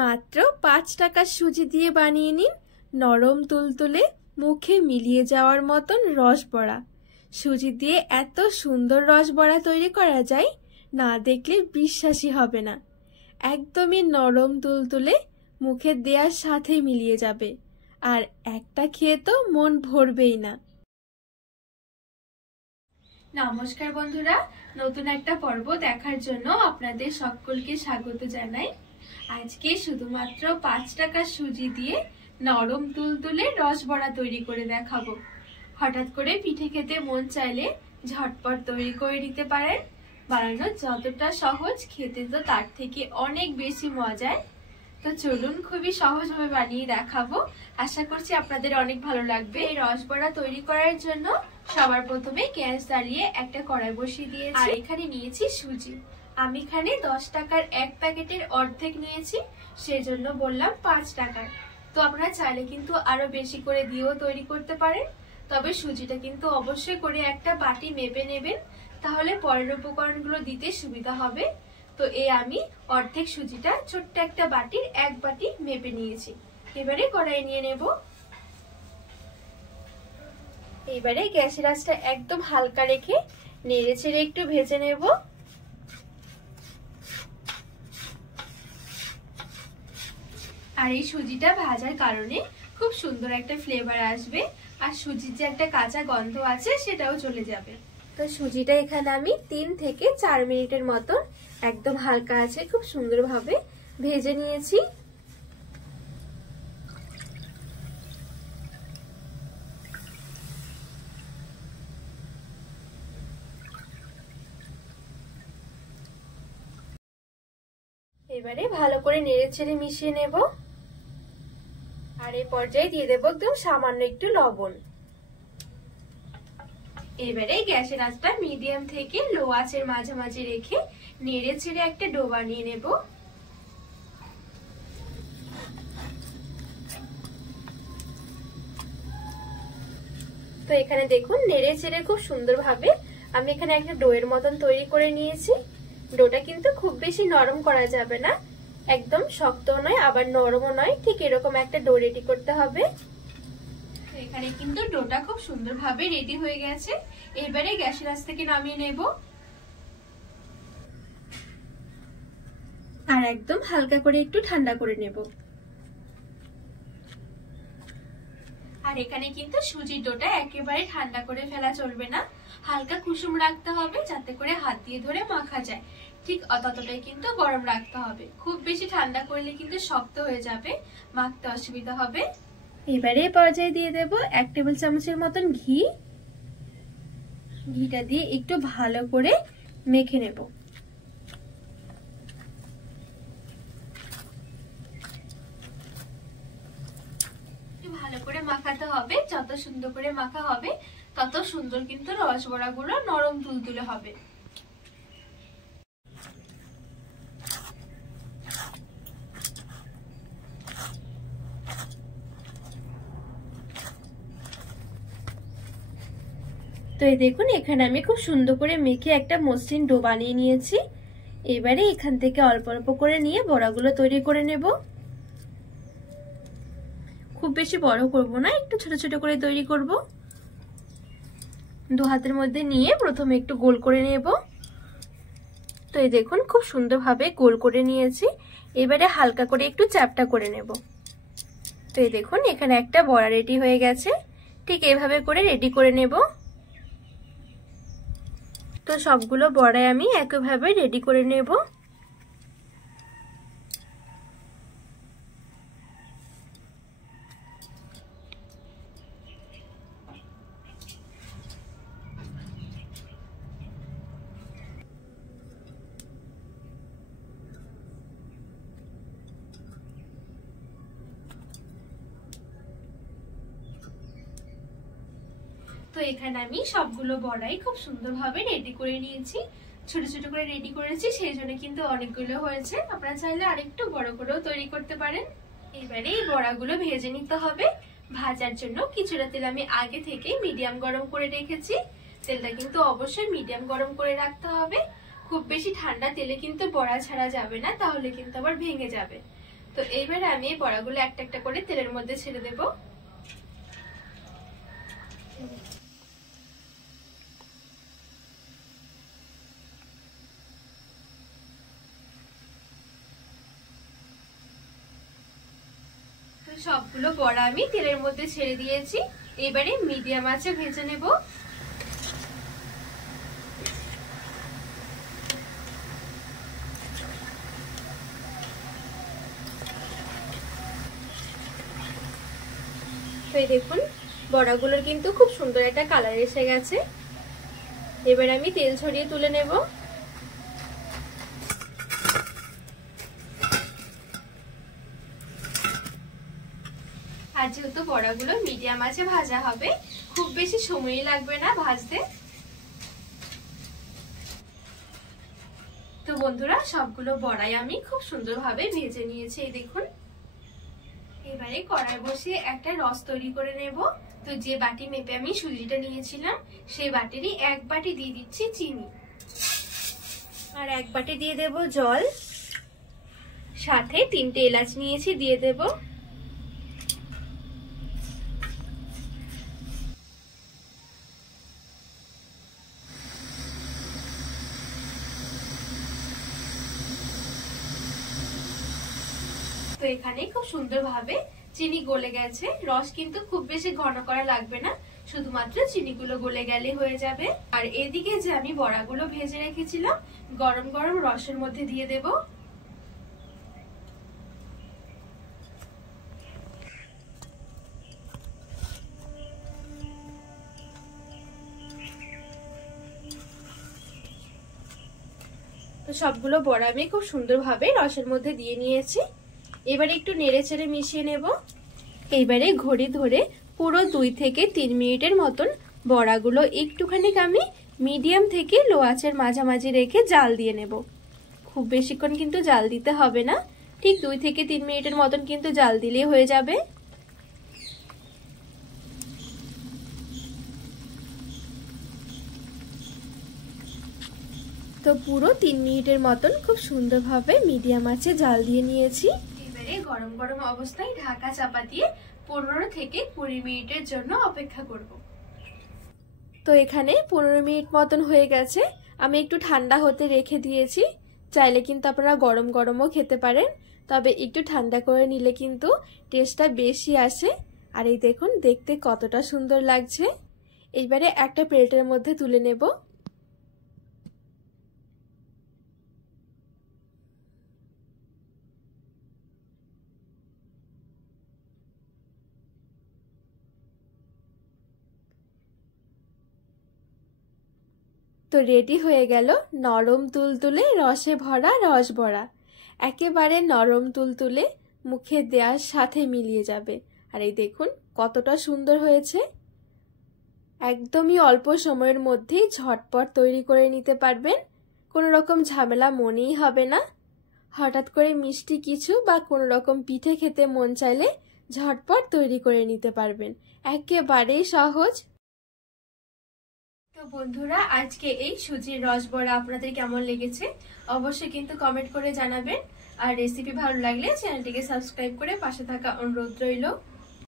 মাত্র 5 টাকার সুজি দিয়ে বানিয়ে নিন নরম তুলতুলে মুখে মিলিয়ে যাওয়ার মতন রসবড়া। সুজি দিয়ে এত সুন্দর রসবড়া তৈরি করা যায়, না দেখলে বিশ্বাসই হবে না। একদমই নরম তুলতুলে, মুখে দেওয়ার সাথে মিলিয়ে যাবে, আর একটা খেয়ে তো মন ভরবেই না। নমস্কার বন্ধুরা, নতুন একটা পর্ব দেখার জন্য আপনাদের সকলকে স্বাগত জানাই। আজকে শুধুমাত্র 5 টাকার সুজি দিয়ে নরম তুলতুলে রসবড়া তৈরি করে দেখাবো। হঠাৎ করে পিঠে খেতে মন চাইলে ঝটপট তৈরি করে নিতে পারেন। বানানো যতটা সহজ, খেতে তো তার থেকে অনেক বেশি মজার। তো চলুন, খুবই সহজভাবে বানিয়ে দেখাবো। আশা করছি আপনাদের অনেক ভালো লাগবে। এই রসবড়া তৈরি করার জন্য সবার প্রথমে গ্যাস জ্বালিয়ে একটা কড়াই বসিয়ে দিয়েছি, আর এখানে নিয়েছি সুজি। আমি এখানে 10 টাকার এক প্যাকেটের অর্ধেক নিয়েছি, সেজন্য বললাম 5 টাকার। তো আপনারা চাইলে কিন্তু আরো বেশি করে দিয়েও তৈরি করতে পারেন, তবে সুজিটা কিন্তু অবশ্যই করে একটা বাটি মেপে নেবেন, তাহলে পরের উপকরণগুলো দিতে সুবিধা হবে। তো আমি অর্ধেক সুজিটা ছোট্ট একটা বাটির 1 বাটি মেপে নিয়েছি। এবারে কড়াই নিয়ে নেব। এবারে গ্যাসের আঁচটা একদম হালকা রেখে নেড়ে ছেড়ে একটু ভেজে নেব। আর এই সুজিটা ভাজার কারণে খুব সুন্দর একটা ফ্লেভার আসবে, আর সুজির যে একটা কাঁচা গন্ধ আছে সেটাও চলে যাবে। তো সুজিটা এখানে আমি 3 থেকে 4 মিনিটের মতো একদম হালকা আছে খুব সুন্দরভাবে ভেজে নিয়েছি। এবারে ভালো করে নেড়ে ছেড়ে মিশিয়ে নেব, আর এই পর্যায়ে দিয়ে দেবো একদম সামান্য একটু লবণ। এবারে গ্যাসের আঁচটা মিডিয়াম থেকে লো আঁচের মাঝামাঝি রেখে নেড়ে ছেড়ে একটা ডো বানিয়ে নেব। তো এখানে দেখুন নেড়ে ছেড়ে খুব সুন্দরভাবে আমি এখানে একটা ডোয়ের মতন তৈরি করে নিয়েছি। ডোটা কিন্তু খুব বেশি নরম করা যাবে না, একদম শক্তও নয় আবার নরমও নয়, ঠিক এরকম একটা ডো রেডি করতে হবে। এখানে কিন্তু ডোটা খুব সুন্দরভাবে রেডি হয়ে গেছে। এবারে গ্যাসের আঁচ থেকে নামিয়ে নেব, আর একদম হালকা করে একটু ঠান্ডা করে নেব। আর এখানে কিন্তু সুজির ডোটা একেবারে ঠান্ডা করে ফেলা চলবে না, হালকা কুসুম রাখতে হবে যাতে করে হাত দিয়ে ধরে মাখা যায়, ঠিক ততটাই কিন্তু গরম রাখতে হবে। খুব বেশি ঠান্ডা করলে কিন্তু শক্ত হয়ে যাবে, মাখতে অসুবিধা হবে। এবারে পর্যায়ে দিয়ে দেব 1 টেবিল চামচের মতন ঘি। ঘিটা দিয়ে একটু ভালো করে মেখে নেব। ভালো করে মাখাতে হবে, যত সুন্দর করে মাখা হবে তত সুন্দর কিন্তু রসবড়া গুলো নরম তুলতুলে হবে। তো এই দেখুন এখানে আমি খুব সুন্দর করে মেখে একটা মসৃণ ডো বানিয়ে নিয়েছি। এবারে এখান থেকে অল্প অল্প করে নিয়ে বড়াগুলো তৈরি করে নেব। খুব বেশি বড় করব না, একটু ছোট ছোট করে তৈরি করব। 2 হাতের মধ্যে নিয়ে প্রথমে একটু গোল করে নেব। তো এই দেখুন খুব সুন্দরভাবে গোল করে নিয়েছি। এবারে হালকা করে একটু চ্যাপটা করে নেব। তো এই দেখুন এখানে একটা বড়া রেডি হয়ে গেছে, ঠিক এইভাবে করে রেডি করে নেব। তো সবগুলো বড়াই আমি একইভাবে রেডি করে নেব। তো এখানে আমি সবগুলো বড়াই খুব সুন্দরভাবে রেডি করে নিয়েছি। ছোট ছোট করে রেডি করেছি, সেই জন্য কিন্তু অনেকগুলো হয়েছে। আপনারা চাইলে আরেকটু বড় করেও তৈরি করতে পারেন। এবারে এই বড়াগুলো ভেজে নিতে হবে। ভাজার জন্য কিছুটা তেল আমি আগে থেকে মিডিয়াম গরম করে রেখেছি। তেলটা কিন্তু অবশ্যই মিডিয়াম গরম করে রাখতে হবে। খুব বেশি ঠান্ডা তেলে কিন্তু বড়া ছাড়া যাবে না, তাহলে কিন্তু আবার ভেঙে যাবে। তো এইবারে আমি এই বড়াগুলো একটা একটা করে তেলের মধ্যে ছেড়ে দেব। সবগুলো বড়া আমি তেলের মধ্যে ছেড়ে দিয়েছি। এবারে মিডিয়াম আঁচে ভেজে নেব। তো এই দেখুন বড়াগুলোর কিন্তু খুব সুন্দর একটা কালার এসে গেছে। এবার আমি তেল ছড়িয়ে তুলে নেব। আর যেহেতু বড়াগুলো মিডিয়াম আঁচে ভাজা হবে, খুব বেশি সময় লাগবে না ভাজতে। তো বন্ধুরা সবগুলো বড়াই আমি খুব সুন্দরভাবে ভেজে নিয়েছি। এই দেখুন এবারে কড়াই বসিয়ে একটা রস তৈরি করে নেব। তো যে বাটি মেপে আমি সুজিটা নিয়েছিলাম সেই বাটিরই 1 বাটি দিয়ে দিচ্ছি চিনি, আর 1 বাটি দিয়ে দেব জল, সাথে 3টে এলাচ নিয়েছি দিয়ে দেব। তো এখানে খুব সুন্দরভাবে চিনি গলে গেছে। রস কিন্তু খুব বেশি ঘন করা লাগবে না, শুধুমাত্র চিনিগুলো গলে গেলে হয়ে যাবে। আর এদিকে যে আমি বড়াগুলো ভেজে রেখেছিলাম গরম গরম রসের মধ্যে দিয়ে দেব। তো সবগুলো বড়া আমি খুব সুন্দরভাবে রসের মধ্যে দিয়ে নিয়েছি। এবারে একটু নেড়ে চেড়ে মিশিয়ে নেব। এইবারে ঘড়ি ধরে পুরো 2 থেকে 3 মিনিটের মতন বড়াগুলো একটুখানি আমি মিডিয়াম থেকে লো আঁচের মাঝামাঝি রেখে জাল দিয়ে নেব। খুব বেশিক্ষণ কিন্তু জাল দিতে হবে না, ঠিক 2 থেকে 3 মিনিটের মতন কিন্তু জাল দিলেই হয়ে যাবে। তো পুরো 3 মিনিটের মতন খুব সুন্দরভাবে মিডিয়াম আঁচে জাল দিয়ে নিয়েছি। এবারে গরম গরম অবস্থায় ঢাকা চাপা দিয়ে 15 থেকে 20 মিনিটের জন্য অপেক্ষা করব। তো এখানে 15 মিনিট মতন হয়ে গেছে। আমি একটু ঠান্ডা হতে রেখে দিয়েছি। চাইলে কিন্তু আপনারা গরম গরমও খেতে পারেন, তবে একটু ঠান্ডা করে নিলে কিন্তু টেস্টটা বেশি আসে। আর এই দেখুন দেখতে কতটা সুন্দর লাগছে। এইবারে একটা প্লেটের মধ্যে তুলে নেব। তো রেডি হয়ে গেল নরম তুলতুলে রসে ভরা রসবড়া। একেবারে নরম তুলতুলে মুখে দেওয়ার সাথে মিলিয়ে যাবে। আর এই দেখুন কতটা সুন্দর হয়েছে। একদমই অল্প সময়ের মধ্যেই ঝটপট তৈরি করে নিতে পারবেন, কোনো রকম ঝামেলা মনেই হবে না। হঠাৎ করে মিষ্টি কিছু বা কোনো রকম পিঠে খেতে মন চাইলে ঝটপট তৈরি করে নিতে পারবেন, একেবারেই সহজ। তো বন্ধুরা আজকে এই সুজির রসবড়া আপনাদের কেমন লেগেছে অবশ্যই কিন্তু কমেন্ট করে জানাবেন। আর রেসিপি ভালো লাগলে চ্যানেলটিকে সাবস্ক্রাইব করে পাশে থাকা অনুরোধ রইল।